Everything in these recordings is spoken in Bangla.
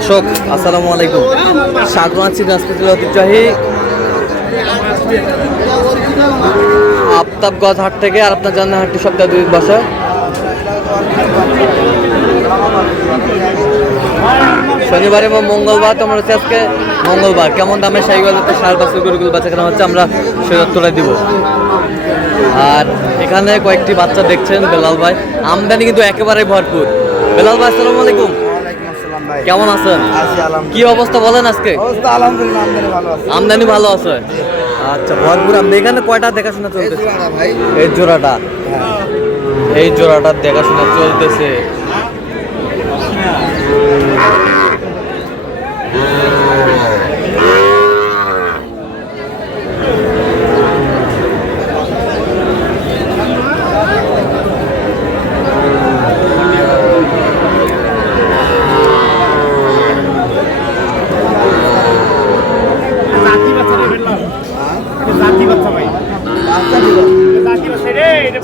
দর্শক আসসালামু আলাইকুম, স্বাগত আছি দিনাজপুরের ঐতিহ্যবাহী আফতাবগঞ্জ হাট থেকে। আর আপনার জানেন হাটটি সপ্তাহে 2 দিন বসে। শনিবার এবং মঙ্গলবার। তোমরা হচ্ছে আজকে মঙ্গলবার। কেমন দামে শাহিওয়ালাতে 5.5 গরুগুলো বাচ্চা কেনা হচ্ছে আমরা সেই তথ্যটা দিব। আর এখানে কয়েকটি বাচ্চা দেখছেন বেলাল ভাই, আমদানি কিন্তু একেবারে ভরপুর। বেলাল ভাই আসসালামু আলাইকুম, কেমন আছেন? কি অবস্থা বলেন আজকে? আমদানি ভালো আছে। আচ্ছা, ভরপুর আমদানি। এখানে কয়টা দেখাশোনা চলতেছে? এই জোড়াটা, এই জোড়াটার দেখাশোনা চলতেছে।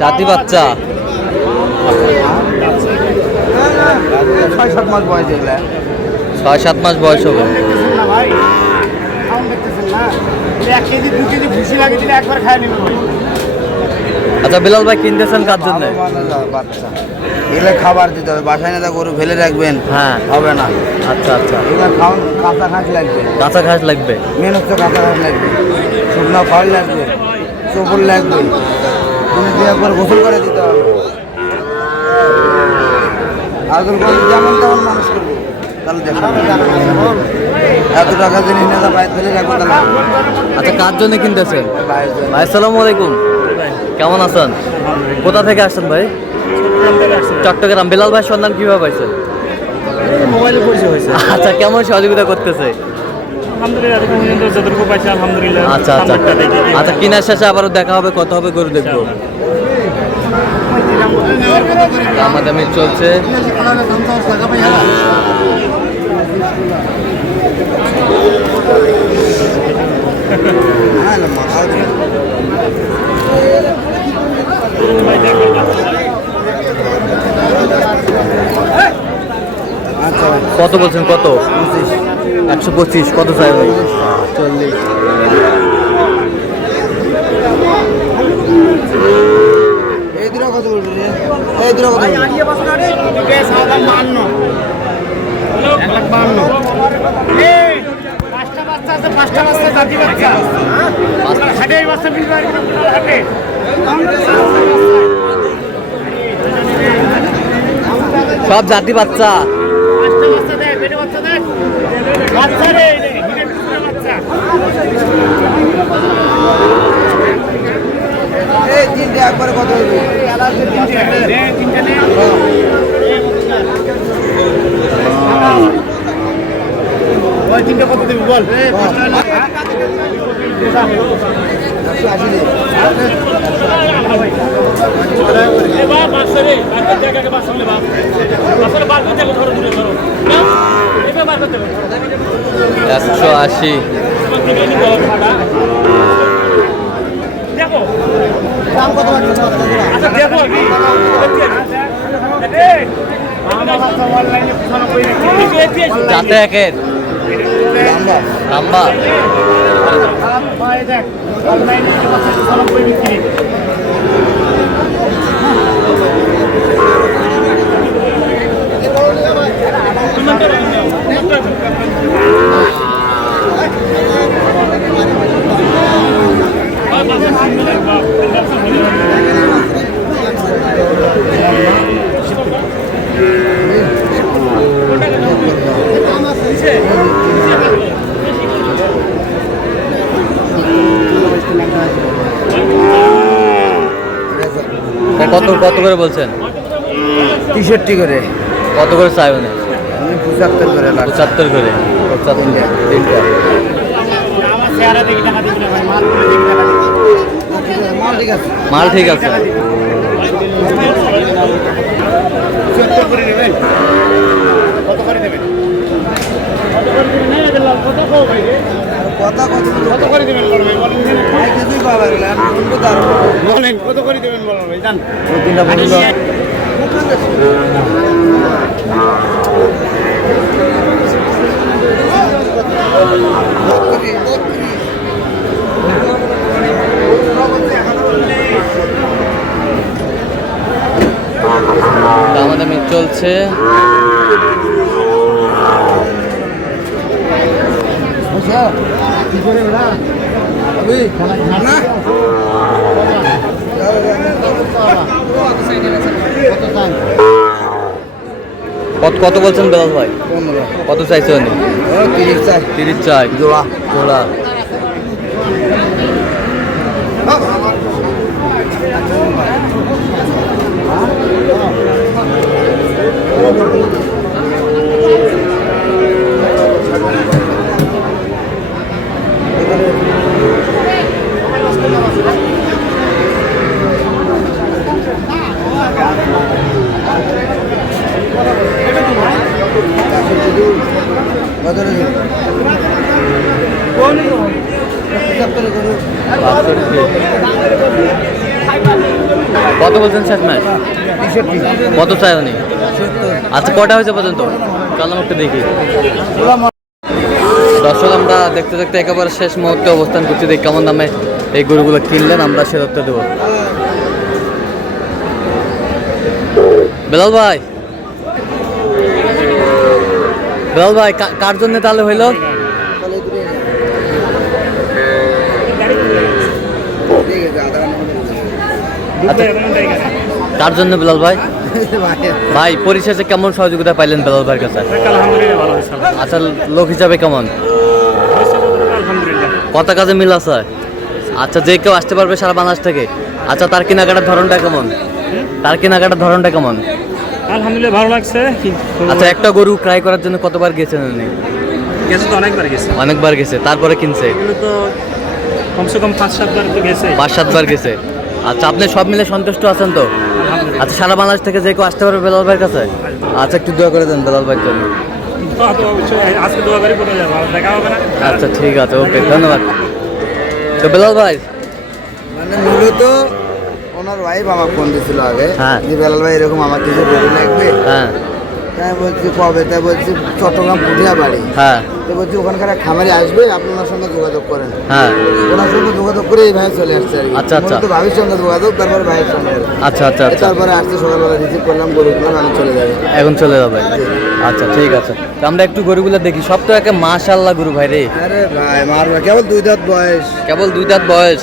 জাতি বাচ্চা 6-7 মাস বয়স, 6-7 মাস বয়স হবে। আচ্ছা বেলাল ভাই, কিনতেছেন কার জন্য? বাচ্চা এগুলো খাবার দিতে হবে, বাসায় না গরু ফেলে রাখবেন, হ্যাঁ হবে না। আচ্ছা আচ্ছা, এগুলো খাওয়ান, কাঁচা ঘাস লাগবে, কাঁচা ঘাস লাগবে, মেন হচ্ছে কাঁচা ঘাস লাগবে, শুকনো ফল লাগবে, চোপড় লাগবে, তুমি দেওয়ার পর গোসল করে দিতে হবে। আদর করে যেমন তেমন মানুষ করবে, তাহলে দেখো এত টাকা জিনিস না বাইরে ফেলে রাখবো তাহলে। আচ্ছা, কার জন্য কিনতেছেন? ভাই আসসালামু আলাইকুম, কেমন আছেন? কোথা থেকে আসছেন ভাই? চট্টগ্রাম। বেলাল ভাই সন্ধান কিভাবে পাইছেন? মোবাইলে পরিচয় হয়েছে। আচ্ছা, কেমন সহযোগিতা করতেছে? আচ্ছা আচ্ছা আচ্ছা, কিনার শেষে আবারও দেখা হবে, কত হবে গরু দেখবো। দামাদামি চলছে। কত বলছেন? কত? 125। কত চাই? 40। এই দুটো কত বলবেন? এই দুটো কত? 1,52,000। পাঁচটা বাচ্চা আছে, 5টা বাচ্চা জাতি বাচ্চা। হাটে এই বাচ্চা বিলবার হাটে। সব জাতি বাচ্চা। 5টা বাচ্চা দেখ, বেটে বাচ্চা দেখ। বাচ্চা রে, হিরের বাচ্চা। এই তিনটে একবারে কত হইবে? তিনটে নে। ওই তিনটে কত দিবি বল? একশো 80। যাতে একের লম্বা। কত কত করে বলছেন? 63 করে। কত করে চাই? উনি 75 করে। 75 করে। 75 তিনটা। মাল ঠিক আছে। কত করে দেবেন? কত করে দেবেন বলেন, কত করে দেবেন বলেন ভাই, জান দামাদামি চলছে। কত বলছেন বেলাল ভাই? 15। কত চাইছে উনি? 30 চাই। 30 চাই জোড়া। জোড়া। কত বলছেন শেষ ম্যাচ? কত চাই উনি? আচ্ছা কটা হয়েছে পর্যন্ত? চললাম একটু দেখি। দর্শক আমরা দেখতে দেখতে একেবারে শেষ মুহূর্তে অবস্থান করছি। দেখি কেমন দামে এই গরুগুলো কিনলেন, আমরা সে তথ্য দেবো। বেলাল ভাই, বেলাল ভাই কার জন্য তাহলে হইলো? আচ্ছা, কার জন্য বেলাল ভাই? ভাই পরিশেষে কেমন সহযোগিতা পাইলেন বেলাল ভাইয়ের কাছে? আচ্ছা লোক হিসাবে কেমন? কত কাজে মিল আছে? আচ্ছা যে কেউ আসতে পারবে সারা বাংলাদেশ থেকে। আচ্ছা তার কেনাকাটার ধরনটা কেমন? তার কেনাকাটার ধরনটা কেমন? আলহামদুলিল্লাহ ভালো লাগছে। আচ্ছা একটা গরু ক্রয় করার জন্য কতবার গেছেন উনি? গেছে তো অনেকবার গেছে। অনেকবার গেছে, তারপরে কিনছে? এগুলো তো কমসে কম 5-7 বার তো গেছে। 5-7 বার গেছে। আচ্ছা আপনি সব মিলে সন্তুষ্ট আছেন তো? আলহামদুলিল্লাহ। আচ্ছা সারা বাংলাদেশ থেকে যে কেউ আসতে পারবে বেলাল ভাইয়ের কাছে? আচ্ছা একটু দোয়া করে দেন বেলাল ভাইয়ের জন্য। তো অবশ্যই আজকে দোয়া করে পড়ে যাবো, আর দেখা হবে না। আচ্ছা ঠিক আছে, ওকে ধন্যবাদ। তো বেলাল ভাই মানে মূলত ওনার ওয়াইফ আমার ফোন দিয়েছিল আগে, হ্যাঁ। যে বেলাল ভাই এরকম আমার কিছু গরু লাগবে। হ্যাঁ তাই বলছি কবে? তাই বলছি চট্টগ্রাম পুঠিয়া বাড়ি। হ্যাঁ তো বলছি ওখানকার এক খামারে আসবে, আপনি ওনার সঙ্গে যোগাযোগ করেন। হ্যাঁ ওনার সঙ্গে যোগাযোগ করে এই ভাই চলে আসছে আর কি। আচ্ছা, আচ্ছা। মূলত ভাবির সঙ্গে যোগাযোগ, তারপরে ভাইয়ের সঙ্গে আর কি। আচ্ছা আচ্ছা আচ্ছা তারপরে আসছে সকালবেলা রিসিভ করলাম, গরু কিনলাম, আমি চলে যাবে। এখন চলে যাবে। আচ্ছা ঠিক আছে, তো আমরা একটু গরুগুলো দেখি। সব তো একে মাশাআল্লাহ গরু ভাই রে। আরে ভাই মারবে, কেবল 2 দাঁত বয়স। কেবল 2 দাঁত বয়স,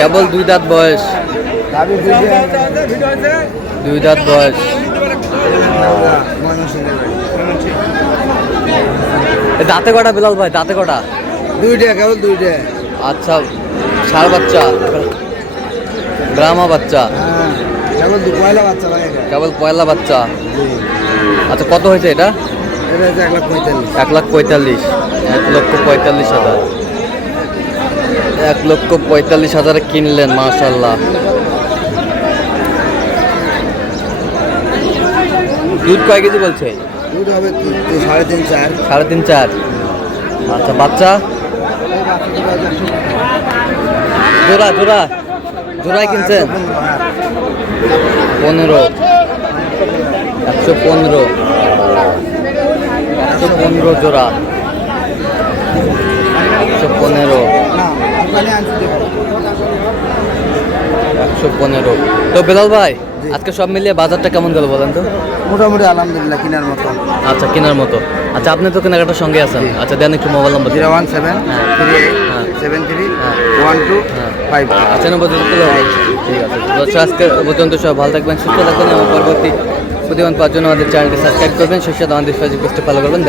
কেবল 2 দাঁত বয়স, দাবি বুঝে 2 দাঁত বয়স। ময়মনসিংহের বাড়ি। এ দাঁতে কটা বেলাল ভাই? দাঁতে কটা? 2টা, কেবল 2টা। আচ্ছা ষাঁড় বাচ্চা, ব্রাহ্মা বাচ্চা, হ্যাঁ, কেবল পয়লা বাচ্চা ভাই এটা। কেবল পয়লা বাচ্চা। জি। আচ্ছা কত হয়েছে এটা? এটা হচ্ছে 1,45,000। 1,45,000, 1,45,000, 1,45,000 কিনলেন মাশাআল্লাহ। দুধ কয় কেজি বলছে? দুধ হবে 3.5-4। 3.5-4। আচ্ছা বাচ্চা জোড়া জোড়া জোড়ায় কিনছেন? 15, 115, 115 জোড়া, 115, 115। তো বেলাল ভাই আজকে সব মিলিয়ে বাজারটা কেমন গেল বলেন তো? মোটামুটি আলহামদুলিল্লাহ কেনার মতো। আচ্ছা কেনার মতো। আচ্ছা আপনি তো কেনাকাটার সঙ্গে আছেন। আচ্ছা দেন একটু মোবাইল নম্বর। 01738731255। আচ্ছা নম্বর দিতে হবে। ঠিক আছে দর্শক আজকে পর্যন্ত সব ভালো থাকবেন, সুস্থ থাকবেন এবং পরবর্তী প্রতিদিন পাওয়ার জন্য আমাদের চ্যানেলটি সাবস্ক্রাইব করবেন, সেই সাথে আমাদের ফেসবুক পেজটা ফলো করবেন।